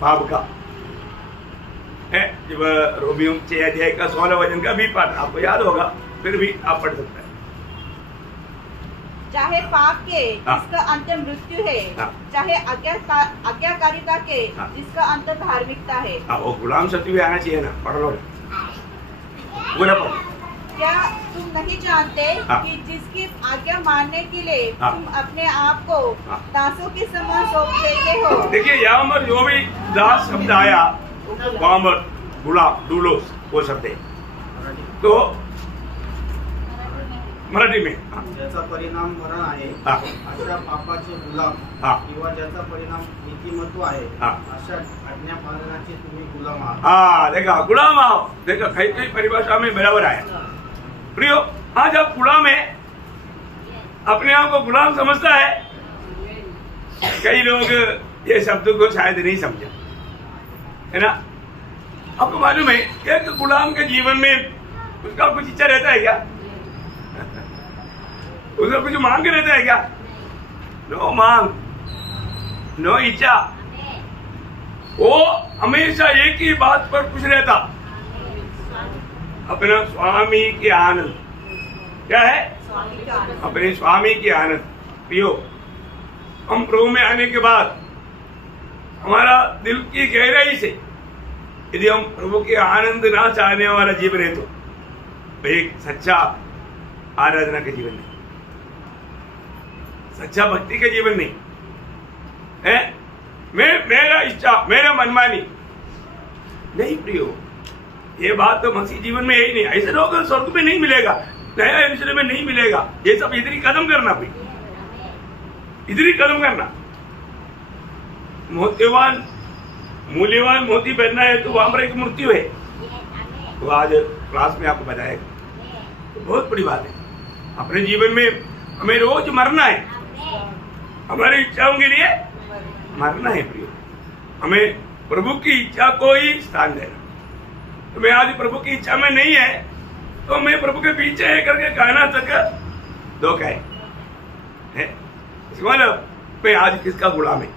पाप का है। जब रोमियो 6 अध्याय का 16 वचन का भी पाठ आपको याद होगा, फिर भी आप पढ़ सकते हैं। चाहे पाप के जिसका अंत मृत्यु है, चाहे आज्ञाकारिता के जिसका अंत धार्मिकता है। वो गुलाम शब्द भी आना चाहिए ना, पढ़ लो पूरा पढ़। क्या तुम नहीं जानते हाँ। कि जिसकी आज्ञा मानने के लिए हाँ। तुम अपने आप को हाँ। दासों के समान सौंप देते हो? देखिए यहाँ पर जो भी दास शब्द आया वहां पर गुलाम डूलोस वो शब्द है। तो मराठी में ज्याचा परिणाम मरण आहे हाँ। अशा पापाचे गुलाम हाँ। किंवा ज्याचा परिणाम नीतिमत्व आहे हाँ। अशा आज्ञा पालनाचे तुम्ही गुलाम आहात। हाँ देखा गुलाम आओ, देखा कई कई परिभाषा में बराबर आया। प्रियो आज आप गुलाम है, अपने आप को गुलाम समझता है। कई लोग ये शब्द को शायद नहीं समझे, है ना। आपको मालूम है एक गुलाम के जीवन में उसका कुछ इच्छा रहता है क्या? उसका कुछ मांग रहता है क्या? नो मांग, नो इच्छा। वो हमेशा एक ही बात पर खुश रहता, अपना स्वामी के आनंद। क्या है? अपने स्वामी के आनंद। पियो हम प्रभु में आने के बाद हमारा दिल की गहराई से यदि हम प्रभु के आनंद ना चाहने वाला जीवन है तो एक सच्चा आराधना का जीवन नहीं, सच्चा भक्ति का जीवन नहीं है। मेरा इच्छा, मेरा मनमानी नहीं प्रियो। ये बात तो मसीह जीवन में है ही नहीं। ऐसे लोग स्वर्ग में नहीं मिलेगा, नया यरूशलेम में नहीं मिलेगा। ये सब इधर ही कदम करना, भाई इधर ही कदम करना। मूल्यवान मोती पहनना है तो वहां पर एक मृत्यु है। तो आज क्लास में आपको बताएगा, तो बहुत बड़ी बात है। अपने जीवन में हमें रोज मरना है, हमारी इच्छाओं के लिए मरना है प्रियो। हमें प्रभु की इच्छा को ही स्थान देना। तो मैं आज प्रभु की इच्छा में नहीं है तो मैं प्रभु के पीछे है करके कहना तक धोखा है। इसका मतलब मैं आज किसका गुलाम है?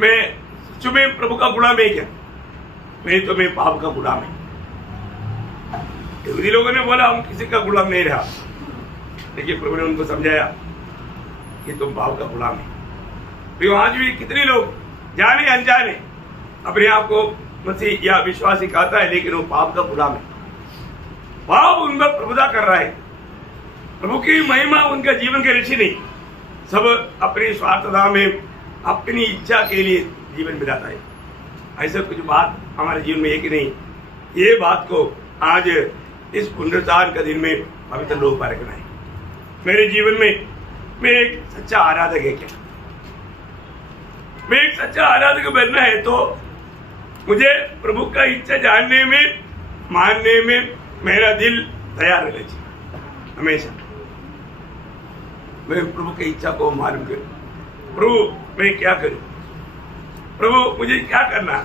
मैं सच में प्रभु का गुलाम है क्या? नहीं तो मैं पाप का गुलाम है। यहूदी लोगों ने बोला हम किसी का गुलाम नहीं रहा, लेकिन प्रभु ने उनको समझाया कि तुम पाप का गुलाम है। तो आज भी कितने लोग जाने अनजाने अपने आप को मसीह या विश्वासी कहता है, लेकिन वो पाप का गुलाम है। पाप उन पर प्रभुता कर रहा है, प्रभु की महिमा उनका जीवन के ऋषि नहीं। सब अपनी स्वार्थता में अपनी इच्छा के लिए जीवन बिताता है। ऐसा कुछ बात हमारे जीवन में है कि नहीं? ये बात को आज इस पुनरुत्थान का दिन में पवित्र लोग परखना है। मेरे जीवन में मैं एक सच्चा आराधक है क्या? मैं एक सच्चा आराधक बनना है तो मुझे प्रभु का इच्छा जानने में, मानने में मेरा दिल तैयार रहना चाहिए। हमेशा मैं प्रभु की इच्छा को मालूम करूं, प्रभु मैं क्या करूं, प्रभु मुझे क्या करना।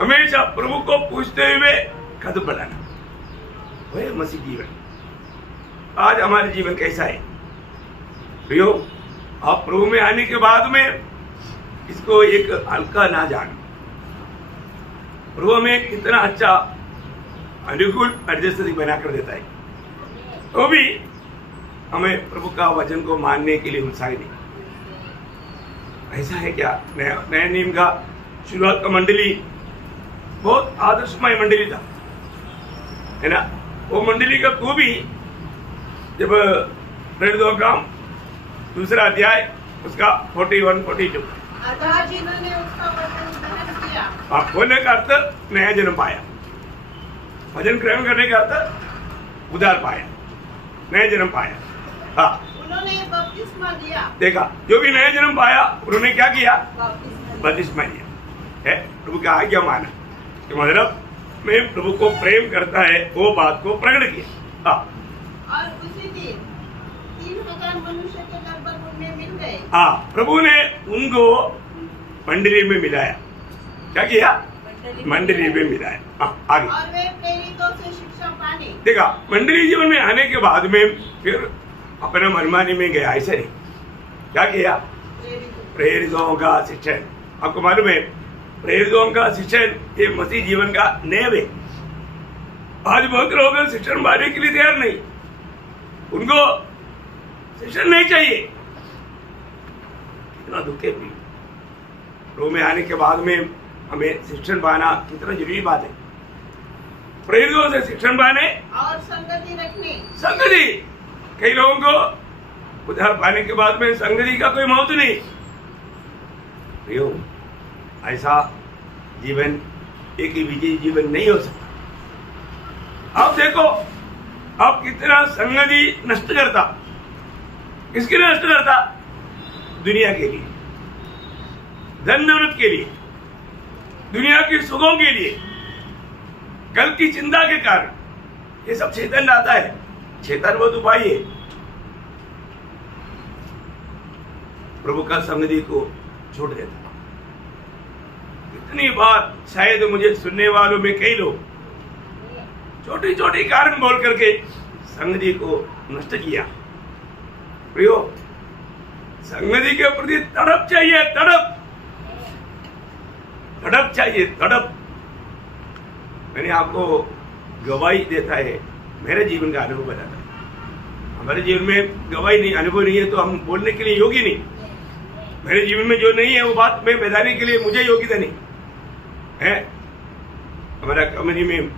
हमेशा प्रभु को पूछते हुए कदम बढ़ाना, वही मसीह जीवन। आज हमारे जीवन कैसा है प्रियो? आप प्रभु में आने के बाद में इसको एक हल्का ना जानो। प्रभु हमें कितना अच्छा अनुकूल एडजस्ट बनाकर देता है, तो भी हमें प्रभु का वचन को मानने के लिए उत्साही नहीं। ऐसा है क्या? नया नियम का शुरुआत का मंडली बहुत आदर्शमय मंडली था, है ना। वो मंडली का तू भी जब प्रेरितों का दूसरा अध्याय उसका 41-42 अतः जिन्होंने उसका वचन ग्रहण किया, होने का अर्थ नया जन्म पाया, वचन ग्रहण करने का अर्थ उद्धार पाया, नया जन्म पाया। हाँ, उन्होंने बपतिस्मा लिया। देखा, जो भी नया जन्म पाया उन्होंने क्या किया? बपतिस्मा लिया है। प्रभु का आज्ञा माना कि मतलब मैं प्रभु को प्रेम करता है, वो बात को प्रकट किया। हाँ, और उसी दिन 3000 मनुष्य के लगभग उनमें मिल गए। हाँ, प्रभु ने उनको मंडली में मिलाया। क्या किया? मंडली में मिलाया। हाँ, आगे। और वे प्रेरितों से शिक्षा पाने। देखा, मंडली जीवन में आने के बाद में फिर अपना मनमानी में गया, ऐसे नहीं। क्या किया? प्रेरितों का शिक्षण। आपको मालूम है प्रेरितों का शिक्षण ये मसीह जीवन का नेव है। आज बहुत लोग शिक्षण पाने के लिए तैयार नहीं, उनको शिक्षण नहीं चाहिए। कितना दुख है। प्रभु में आने के बाद में हमें शिक्षण पाना कितना जरूरी बात है। प्रेरितों से शिक्षण पाने और संगति रखने। संगति, कई लोगों को उद्धार पाने के बाद में संगति का कोई महत्व नहीं। ऐसा जीवन एक ही विजयी जीवन नहीं हो सकता। आप देखो, आप कितना संगति नष्ट करता, किसके लिए नष्ट करता? दुनिया के लिए, धन दौलत के लिए, दुनिया की सुखों के लिए, कल की चिंता के कारण। ये सब शैतान लाता है। शैतान बहुत उपाय है। प्रभु का संगति को छोड़ देता। इतनी बात शायद मुझे सुनने वालों में कई लोग छोटी छोटी कारण बोल करके संगति को नष्ट किया। प्रियो, संगति के प्रति तड़प चाहिए, तड़प चाहिए, तड़प। मैंने आपको गवाही देता है, मेरे जीवन का अनुभव बताता है। हमारे जीवन में गवाही नहीं, अनुभव नहीं है तो हम बोलने के लिए योग्य नहीं। मेरे जीवन में जो नहीं है वो बात मैं बताने के लिए मुझे योग्यता नहीं है। हमारा कंपनी में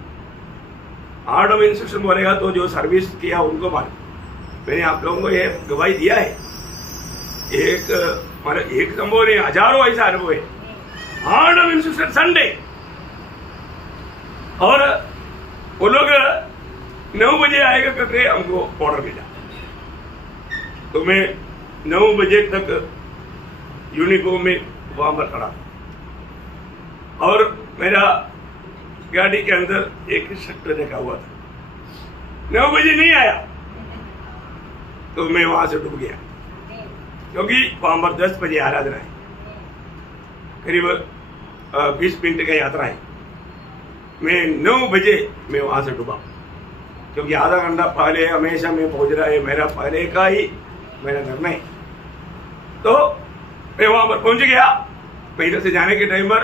आर्ट ऑफ इंस्ट्रक्शन बोलेगा तो जो सर्विस किया उनको मालूम। मैंने आप लोगों को ये गवाही दिया है। एक संभव नहीं, हजारों ऐसा अनुभव है। आर्ट ऑफ इंस्ट्रक्शन संडे, और वो लोग 9 बजे आएगा करके हमको ऑर्डर मिला, तो मैं 9 बजे तक यूनिफॉर्म में वहां पर खड़ा, और मेरा गाड़ी के अंदर एक शर्ट रखा हुआ था। 9 बजे नहीं आया तो मैं वहां से डूब गया, क्योंकि वहां पर 10 बजे आराधना है, करीब 20 मिनट का यात्रा है। मैं 9 बजे मैं वहां से डूबा, क्योंकि आधा घंटा पहले हमेशा मैं पहुंच रहा है, मेरा पहले का ही मेरा निर्णय। तो मैं वहां पर पहुंच गया। इधर से जाने के टाइम पर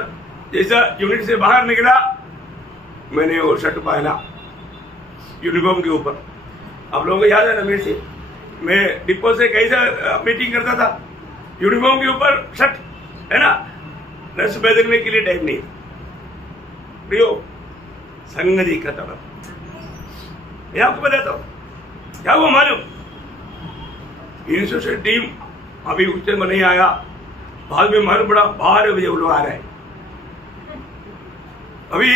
जैसा यूनिट से बाहर निकला, मैंने वो शर्ट पहना यूनिफॉर्म के ऊपर। आप लोगों को याद है ना, मेरे से मैं डिपो से कैसा मीटिंग करता था, यूनिफॉर्म के ऊपर शर्ट, है ना, रस बदलने के लिए टाइम नहीं। प्रियो, संगति का तड़प, मैं आपको बताता हूं क्या वो मालूम। इंस्टीट्यूशन टीम अभी उस टाइम नहीं आया, बाद में मालूम पड़ा 12 बजे वो लोग आ रहे हैं। अभी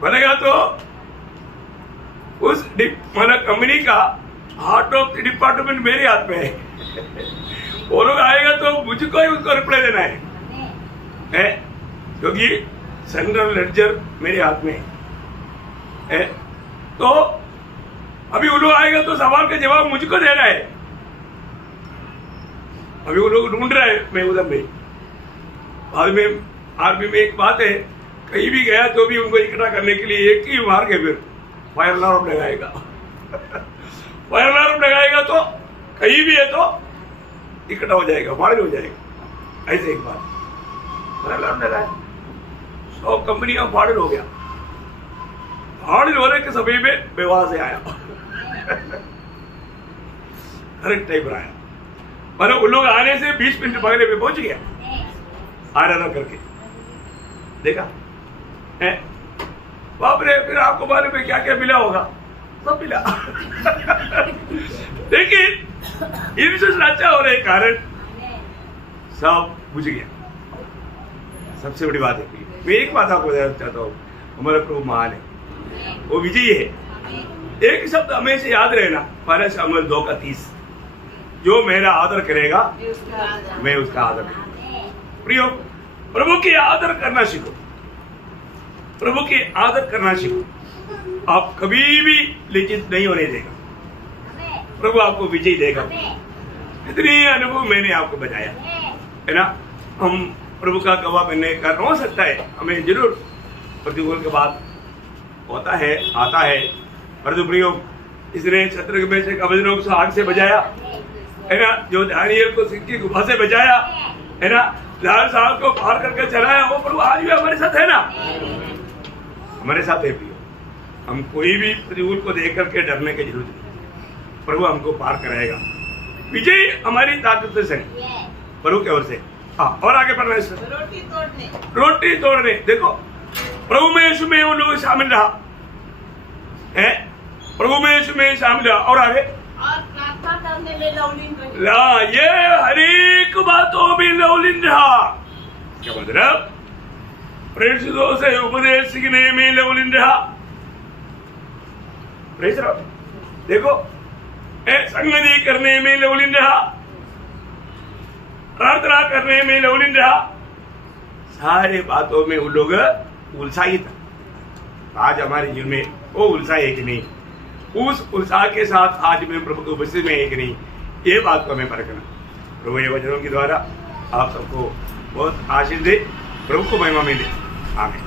बनेगा तो उस कंपनी का हार्ट ऑफ द डिपार्टमेंट मेरे हाथ में है। वो लोग आएगा तो मुझको ही उसको रिप्लाई देना है, क्योंकि सेंट्रल लेडजर मेरे हाथ में है। तो अभी वो लोग आएगा तो सवाल का जवाब मुझको देना है। अभी वो लोग ढूंढ रहे हैं, मैं उधर में। बाद में आर्मी में एक बात है, कहीं भी गया तो भी उनको इकट्ठा करने के लिए एक ही मार्ग है, फिर फायर अलार्म लगाएगा। फायर अलार्म लगाएगा तो कहीं भी है तो इकट्ठा हो जाएगा, फायर हो जाएगा। ऐसे एक बात फायर अलार्म लगाया, 100 कंपनियां फायर हो गया। फायर होने के समय में मैं वहां से आया। करेक्ट टाइम पर आया, मतलब उन लोग आने से 20 मिनट पहले मैं पहुंच गया आराधना करके। देखा है, बाप रे, फिर आपको मालूम में क्या क्या मिला होगा, सब मिला। लेकिन इंस्टीट्यूशन अच्छा होने के कारण सब बुझ गया। सबसे बड़ी बात है, मैं एक बात आपको बताना चाहता हूँ, हमारा प्रभु महान है, वो विजयी है। एक शब्द हमेशा याद रहना, 12 शमूएल 2:30, जो मेरा आदर करेगा मैं उसका आदर करूंगा। प्रियो, प्रभु की आदर करना सीखो, प्रभु की आदर करना सीखो। आप कभी भी लज्जित नहीं होने देगा, प्रभु आपको विजय देगा। इतनी अनुभव मैंने आपको बताया है ना। हम प्रभु का गवाह बनने का हो सकता है, हमें जरूर प्रतिकूल के बाद होता है, आता है, परंतु प्रियो, इसने शत्रु में से अबेदनगो को आग से बचाया है ना, जो दानियल को सिंह की गुफा से बचाया है ना, लाल साहब को पार करके चलाया, वो प्रभु आज भी हमारे साथ है ना, हमारे साथ है। प्रियो, हम कोई भी प्रतिकूल को देख करके डरने की जरूरत नहीं, प्रभु हमको पार कराएगा। विजय हमारी ताकत से है, प्रभु की ओर से। हाँ, और आगे बढ़ना है। रोटी तोड़ने, रोटी तोड़ने, देखो प्रभु में यीशु में वो लोग शामिल रहा है, प्रभु में यीशु में शामिल रहा। और आगे और प्रार्थना करने में लवलीन रहे। ला ये हर एक बातों में लवलीन रहा। क्या मतलब? प्रेषितों से उपदेश सीखने में लवलीन रहा। प्रेष रहा, देखो संगति करने में लवलीन रहा, प्रार्थना करने में लवलीन रहा, सारे बातों में वो लोग उत्साहित। आज हमारे जीवन में वो उत्साह है कि नहीं, उस उत्साह के साथ आज में प्रभु की उपस्थिति में है कि नहीं, ये बात को हमें परखना। प्रभु ये वचनों के द्वारा आप सबको बहुत आशीष दे, प्रभु को महिमा मिले। आमीन।